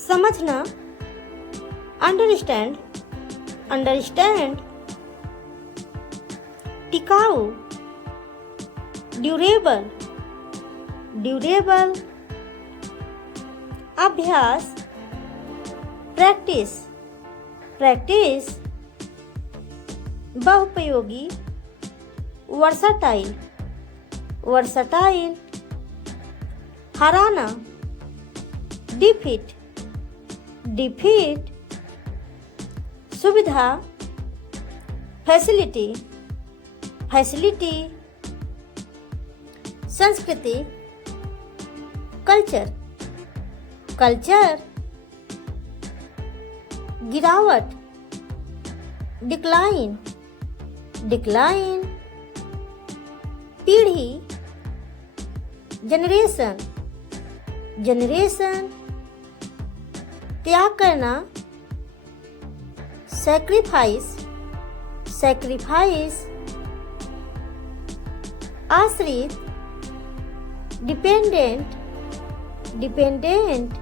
समझना, understand, understand, टिकाऊ, durable, durable, अभ्यास, प्रैक्टिस, प्रैक्टिस, बहुपयोगी, वर्सटाइल, वर्सटाइल, हराना, डिफीट, डिफीट, सुविधा, फैसिलिटी, फैसिलिटी, संस्कृति, कल्चर, कल्चर, गिरावट, डिक्लाइन, डिक्लाइन, पीढ़ी, जनरेशन, जनरेशन, त्याग करना, सैक्रिफाइस, सैक्रिफाइस, आश्रित, डिपेंडेंट, डिपेंडेंट,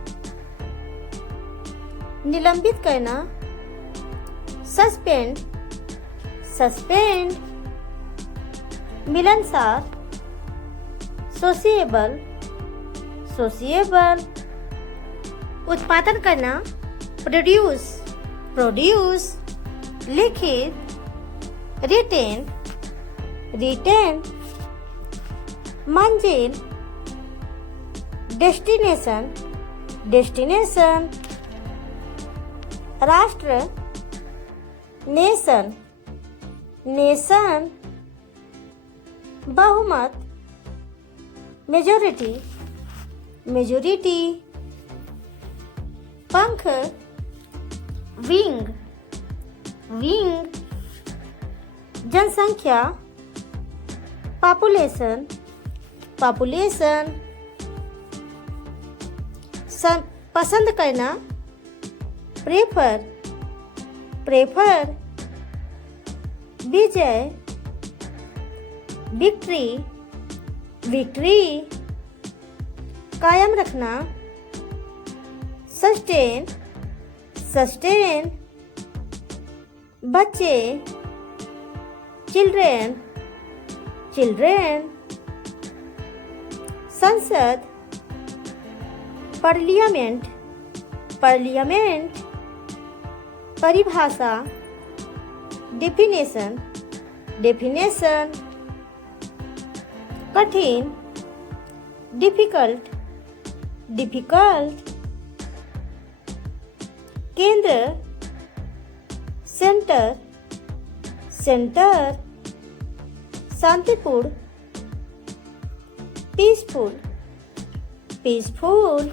निलंबित करना, सस्पेंड, सस्पेंड, मिलनसार, सोशिएबल, सोशिएबल, उत्पादन करना, प्रोड्यूस, प्रोड्यूस, लिखित, रिटेन, रिटेन, मंजिल, डेस्टिनेशन, डेस्टिनेशन, राष्ट्र, नेशन, नेशन, बहुमत, मेजोरिटी, मेजोरिटी, पंख, विंग, विंग, जनसंख्या, पॉपुलेशन, पॉपुलेशन, पसंद करना, प्रेफर, प्रेफर, विजय, विक्ट्री, विक्ट्री, कायम रखना, सस्टेन, सस्टेन, बच्चे, चिल्ड्रेन, चिल्ड्रेन, संसद, पार्लियामेंट, पार्लियामेंट, परिभाषा, डेफिनेशन, डेफिनेशन, कठिन, डिफिकल्ट, डिफिकल्ट, केंद्र, सेंटर, सेंटर, शांतिपूर्ण, पीसफुल, पीसफुल,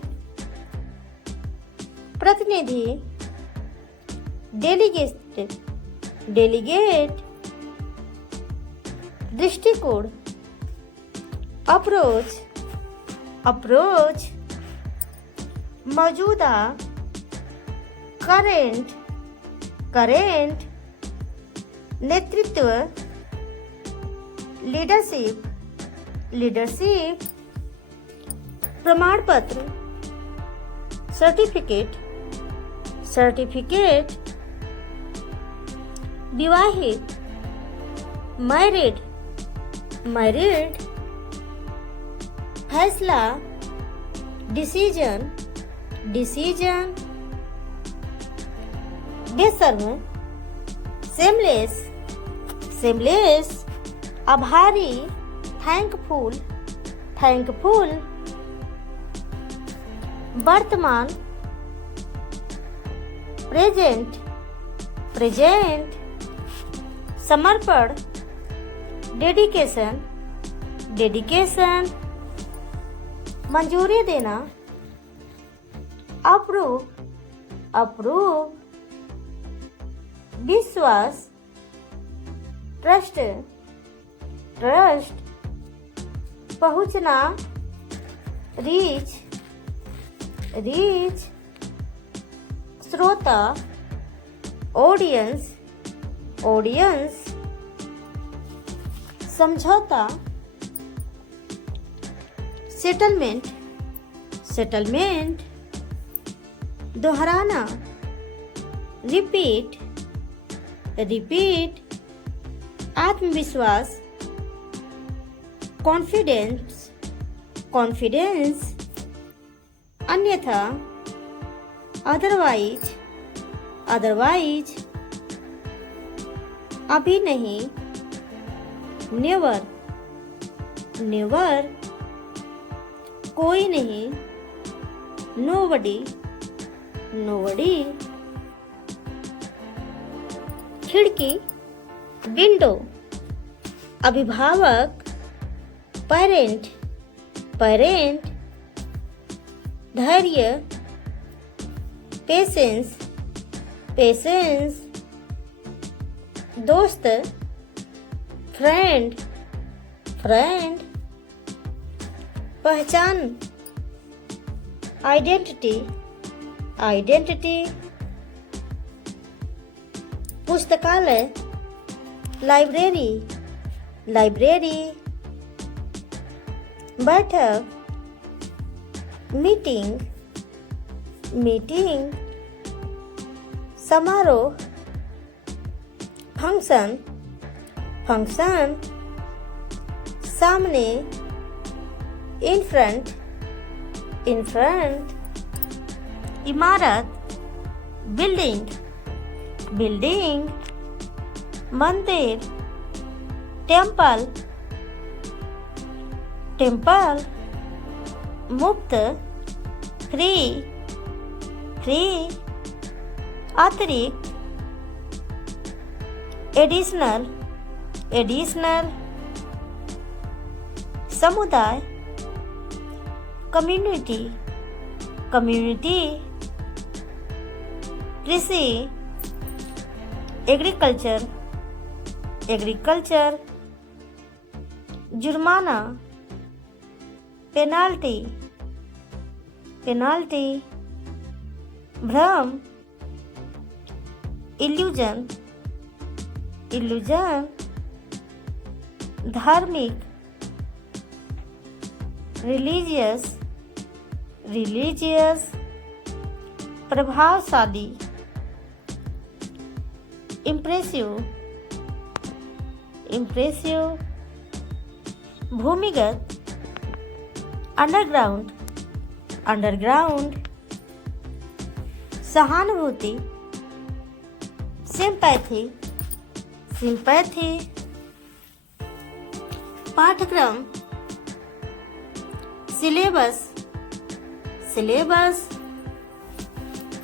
प्रतिनिधि, डेलीगेट, डेलीगेट, दृष्टिकोण, अप्रोच, अप्रोच, मौजूदा, करेंट, करेंट, नेतृत्व, लीडरशिप, लीडरशिप, प्रमाण पत्र, सर्टिफिकेट, सर्टिफिकेट, विवाहित, मैरिड, मैरिड, फैसला, डिसीजन, डिसीजन, बेशर्म, सेमलेस, सेमलेस, आभारी, थैंकफुल, थैंकफुल, वर्तमान, प्रेजेंट, प्रेजेंट, समर्पण, डेडिकेशन, डेडिकेशन, मंजूरी देना, अप्रूव, अप्रूव, विश्वास, ट्रस्ट, ट्रस्ट, पहुंचना, रीच, रीच, श्रोता, ऑडियंस, ऑडियंस, समझौता, सेटलमेंट, सेटलमेंट, दोहराना, रिपीट, रिपीट, आत्मविश्वास, कॉन्फिडेंस, कॉन्फिडेंस, अन्यथा, अदरवाइज, अदरवाइज, अभी नहीं, नेवर, नेवर, कोई नहीं, नोबडी, नोबडी, खिड़की, विंडो, अभिभावक, पेरेंट, पेरेंट, धैर्य, पेशेंस, पेशेंस, दोस्त, फ्रेंड, फ्रेंड, पहचान, आइडेंटिटी, आइडेंटिटी, पुस्तकालय, लाइब्रेरी, लाइब्रेरी, बैठक, मीटिंग, मीटिंग, समारोह, फंक्शन, फंक्शन, सामने, इन फ्रंट, इन फ्रंट, इमारत, बिल्डिंग, बिल्डिंग, मंदिर, टेम्पल, टेम्पल, मुफ्त, फ्री, फ्री, अतिरिक्त, एडिशनल, एडिशनल, समुदाय, कम्युनिटी, कम्युनिटी, कृषि, एग्रीकल्चर, एग्रीकल्चर, जुर्माना, पेनाल्टी, पेनाल्टी, भ्रम, इल्यूजन, इल्यूजन, धार्मिक, रिलीजियस, रिलीजियस, प्रभावशाली, इम्प्रेसिव, इम्प्रेसिव, भूमिगत, अंडरग्राउंड, अंडरग्राउंड, सहानुभूति, सिंपैथी, सिंपैथी, पाठ्यक्रम, सिलेबस, सिलेबस,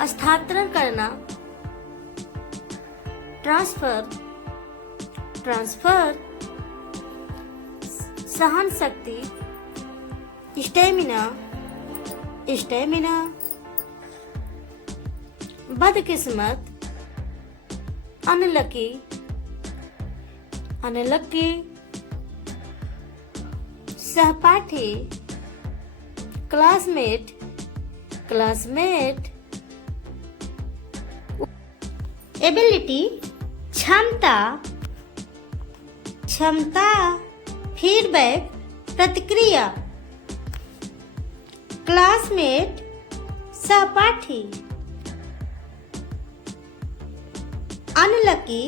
स्थानांतरण करना, ट्रांसफर, ट्रांसफर, सहन शक्ति, स्टेमिना, स्टेमिना, बदकिस्मत, अनलकी, अनलकी, सहपाठी, क्लासमेट, क्लासमेट, एबिलिटी, क्षमता, क्षमता, फीडबैक, प्रतिक्रिया, क्लासमेट, सहपाठी, अनलकी,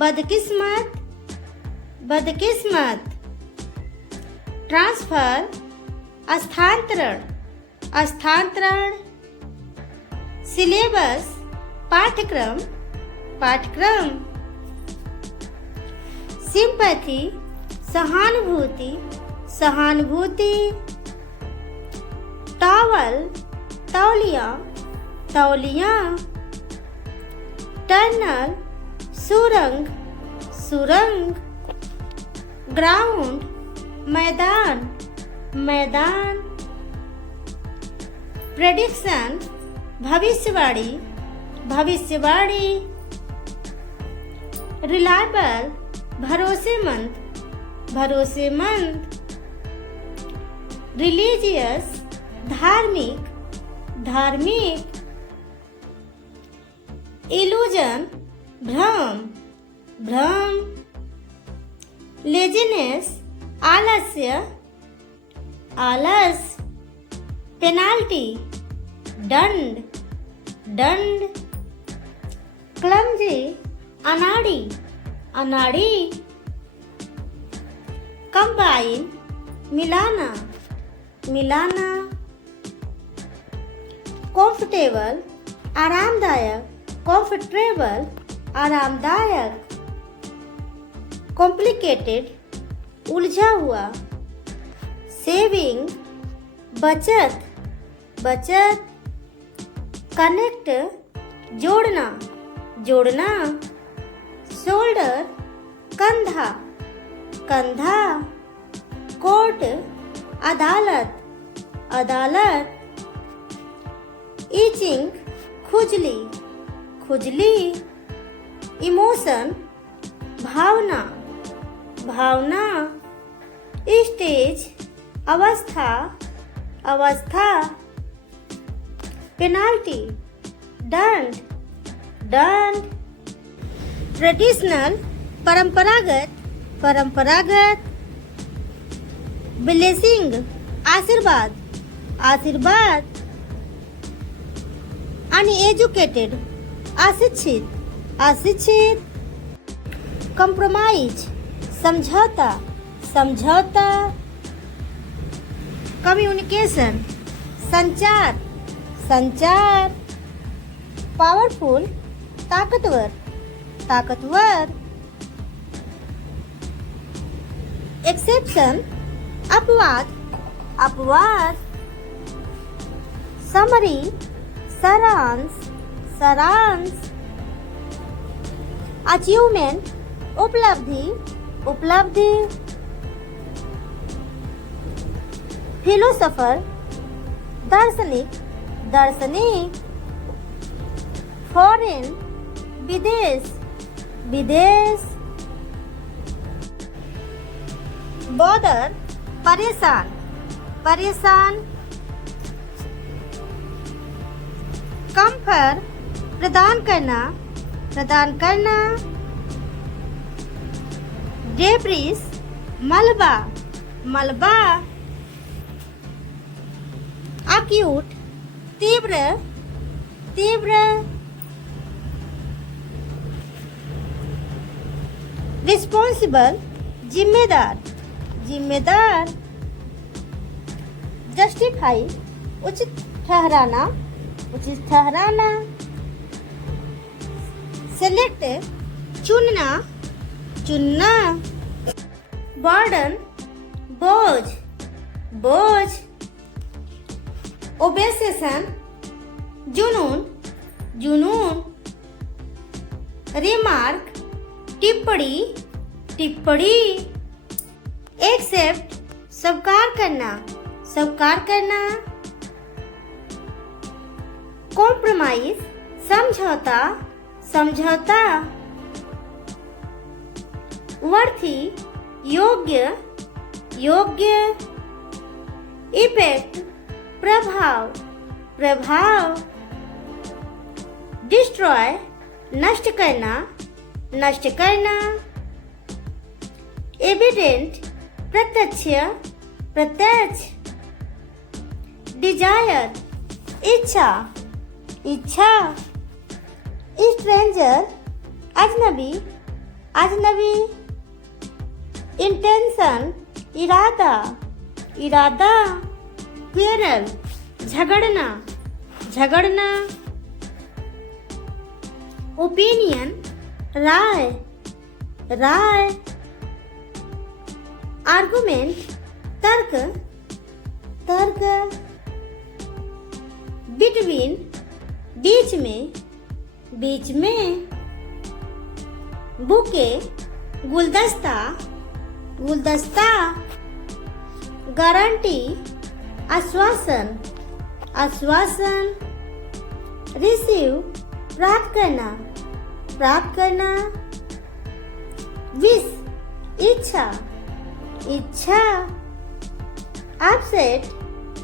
बदकिस्मत, बदकिस्मत, ट्रांसफर, स्थानांतरण, स्थानांतरण, सिलेबस, पाठ्यक्रम, पाठ्यक्रम, सिंपैथी, सहानुभूति, सहानुभूति, टॉवल, तौलिया, तौलिया, टनल, सुरंग, सुरंग, ग्राउंड, मैदान, मैदान, प्रेडिक्शन, भविष्यवाणी, भविष्यवाणी, रिलायबल, भरोसेमंद, भरोसेमंद, रिलीजियस, धार्मिक, धार्मिक, इल्यूजन, भ्रम, भ्रम, लेजीनेस आलस्य, आलस, पेनाल्टी दंड, दंड, क्लमजी अनाड़ी, अनाड़ी, कंबाइन मिलाना, मिलाना, कंफर्टेबल आरामदायक, कंफर्टेबल आरामदायक, कॉम्प्लिकेटेड उलझा हुआ, सेविंग बचत, बचत, कनेक्ट जोड़ना, जोड़ना, शोल्डर कंधा, कंधा, कोर्ट अदालत, अदालत, ईचिंग खुजली, खुजली, इमोशन भावना, भावना, स्टेज अवस्था, अवस्था, पेनाल्टी दंड, दंड, ट्रेडिशनल परंपरागत, परंपरागत, ब्लेसिंग आशीर्वाद, आशीर्वाद, अनएजुकेटेड अशिक्षित, अशिक्षित, कंप्रोमाइज समझौता, समझौता, कम्युनिकेशन संचार, संचार, पावरफुल ताकतवर, ताकतवर, एक्सेप्शन अपवाद, अपवाद, समरी सारांश, सारांश, अचीवमेंट उपलब्धि, उपलब्धि, फिलोसोफर दार्शनिक, दार्शनिक, फॉरेन विदेश, विदेश, बॉदर परेशान, परेशान, कंफर्ट प्रदान करना, प्रदान करना, डेब्रिस मलबा, मलबा, अक्यूट तीव्र, तीव्र, रिस्पॉन्सिबल जिम्मेदार, जिम्मेदार, जस्टिफाई उचित ठहराना, उचित ठहराना, सेलेक्ट चुनना, चुनना, बर्डन बोझ, बोझ, ओबेसेशन जुनून, जुनून, रिमार्क टिप्पणी, टिप्पणी, एक्सेप्ट स्वीकार करना, स्वीकार करना, कॉम्प्रोमाइज समझौता, समझौता, वर्थी योग्य, योग्य, इफेक्ट प्रभाव, प्रभाव, डिस्ट्रॉय नष्ट करना, नष्ट करना, एविडेंट प्रत्यक्ष, प्रत्यक्ष, डिजायर इच्छा, इच्छा, स्ट्रेंजर अजनबी, अजनबी, इंटेंशन इरादा, इरादा, क्वेरल झगड़ना, झगड़ना, ओपिनियन राय, राय, आर्गुमेंट तर्क, तर्क, बिटवीन बीच में, बीच में, बुके गुलदस्ता, गुलदस्ता, गारंटी आश्वासन, आश्वासन, रिसीव प्राप्त करना, प्राप्त करना, विश इच्छा, इच्छा, अपसेट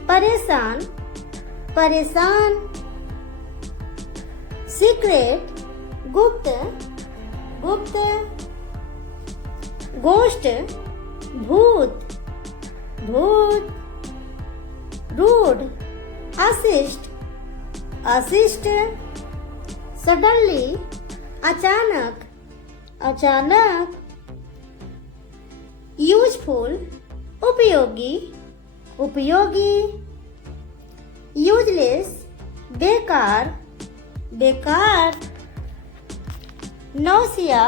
परेशान, परेशान, सीक्रेट गुप्त, गुप्त, घोस्ट भूत भूत, रूड अशिष्ट अशिष्ट, सडनली अचानक अचानक, यूजफुल उपयोगी उपयोगी, यूजलेस बेकार बेकार, नौसिया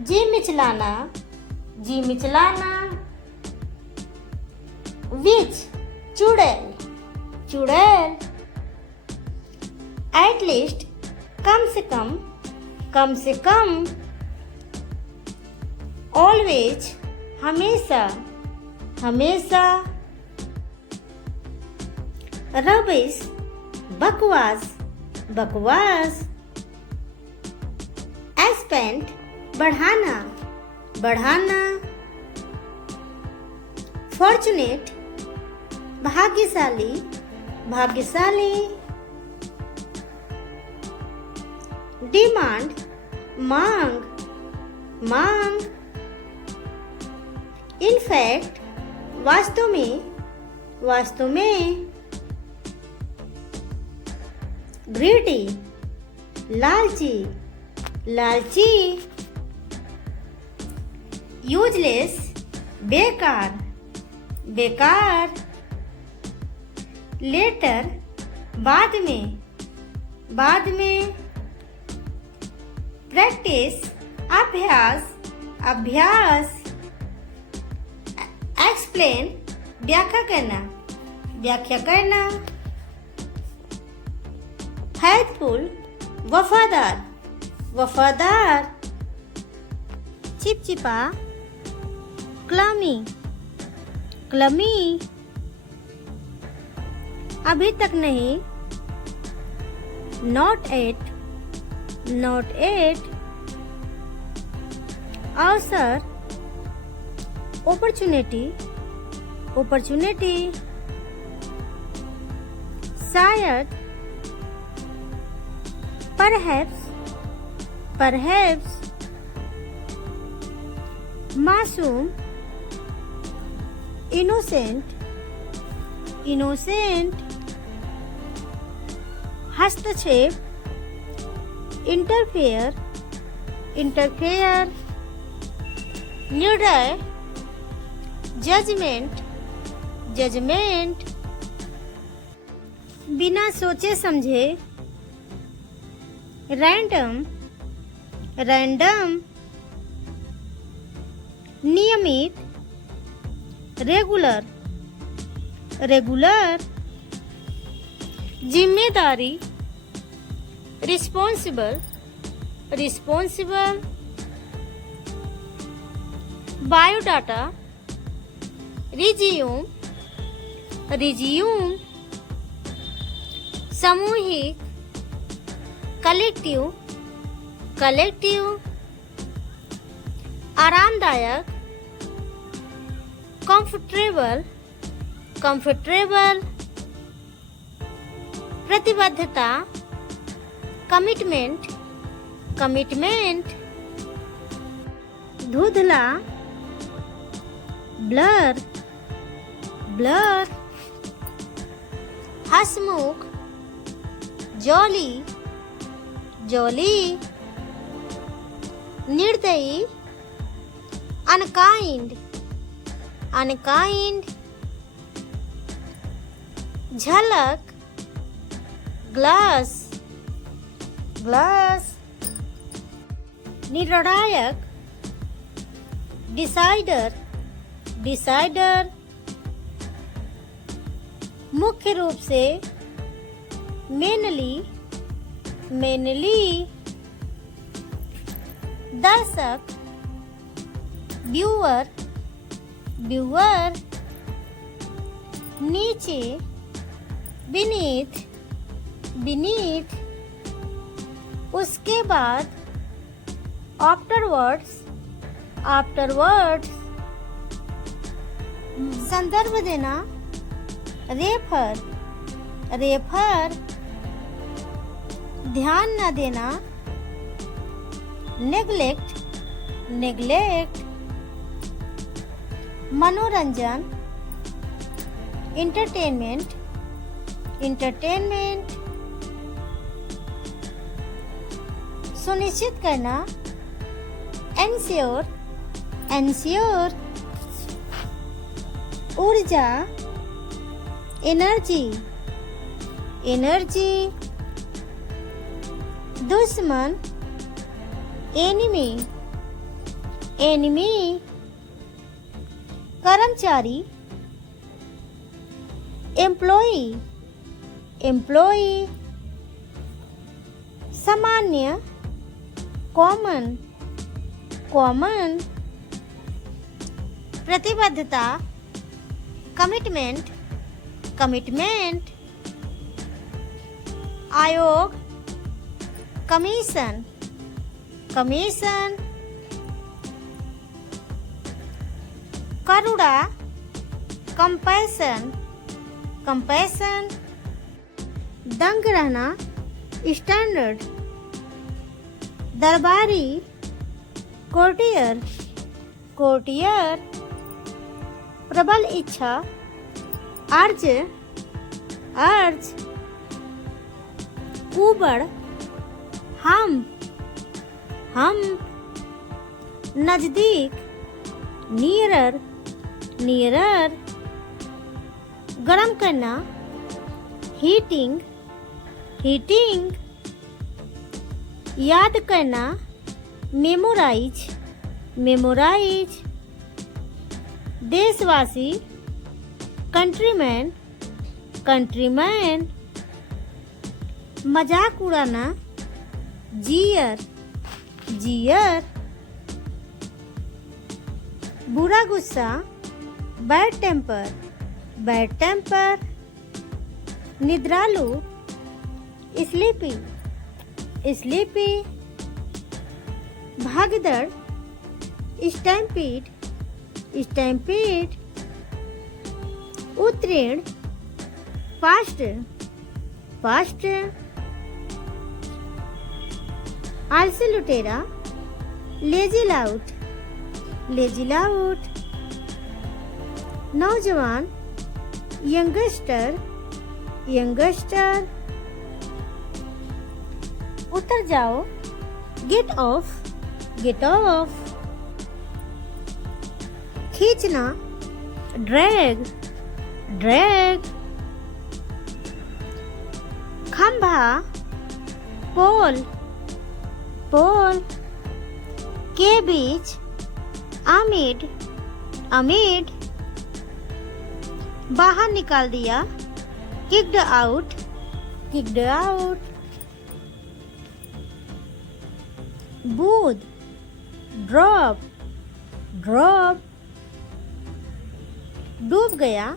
जी मिचलाना जी मिचलाना, विच चुड़ैल चुड़ैल, एटलीस्ट कम से कम, ऑलवेज हमेशा हमेशा, रबिश बकवास बकवास, एक्सपेंट बढ़ाना बढ़ाना, फॉर्चुनेट भाग्यशाली भाग्यशाली, डिमांड मांग मांग, इनफैक्ट वास्तव में, ग्रीडी लालची लालची, यूजलेस बेकार बेकार, लेटर बाद में, प्रैक्टिस अभ्यास, एक्सप्लेन व्याख्या करना, फेथफुल वफादार, चिपचिपा क्लमी अभी तक नहीं, नॉट एट अवसर अपॉर्चुनिटी, शायद परहैप्स, मासूम इनोसेंट, हस्तक्षेप इंटरफेयर, निर्णय जजमेंट, बिना सोचे समझे, रैंडम नियमित, रेगुलर जिम्मेदारी, रिस्पॉन्सिबल बायोडाटा, रिज्यूम, सामूहिक, कलेक्टिव, आरामदायक, कंफर्टेबल, प्रतिबद्धता, कमिटमेंट, धुंधला, ब्लर, हंसमुख, जॉली, निर्दयी, अनकाइंड, झलक, ग्लास, निर्णायक, डिसाइडर, मुख्य रूप से, मेनली, दर्शक, व्यूअर, नीचे, बीनीथ, उसके बाद, आफ्टरवर्ड्स, संदर्भ देना, रेफर, ध्यान न देना, नेग्लेक्ट, मनोरंजन, इंटरटेनमेंट, इंटरटेनमेंट। सुनिश्चित करना, एंश्योर, एंश्योर। ऊर्जा, एनर्जी, एनर्जी। दुश्मन, एनिमी, एनिमी। कर्मचारी, एम्प्लॉई, एम्प्लॉई। सामान्य, कॉमन, कॉमन। प्रतिबद्धता, कमिटमेंट, कमिटमेंट। आयोग, कमीशन, कमीशन। करुणा, कंपैशन, कंपैशन। दंग रहना, स्टैंडर्ड। दरबारी, कोर्टियर, कोर्टियर। प्रबल इच्छा, अर्ज, अर्ज। ऊबड़, हम, हम। नजदीक, नियरर, नियरर। गरम करना, हीटिंग, हीटिंग। याद करना, मेमोराइज, मेमोराइज। देशवासी, कंट्रीमैन, कंट्रीमैन। मजाक उड़ाना, जीयर, जीयर। बुरा गुस्सा, बैड टेम्पर, बैड टेम्पर। निद्रालु, स्लीपी, स्लीपी। भागदड़, स्टैम्पीड, स्टैम्पीड। उत्तीर्ण, फास्ट, फास्ट। आलसी लुटेरा, लेजी लाउट, लेजी लाउट। नौजवान, यंगस्टर, यंगस्टर। उतर जाओ, गेट ऑफ, गेट ऑफ। खींचना, ड्रैग, ड्रैग। खंभा, पोल, पोल। के बीच, अमिड, अमिड। बाहर निकाल दिया, किक्ड आउट, किक्ड आउट। बूंद, ड्रॉप, ड्रॉप। डूब गया,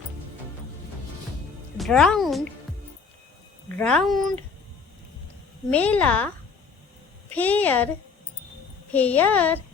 ड्राउंड, ड्राउंड। मेला, फेयर, फेयर।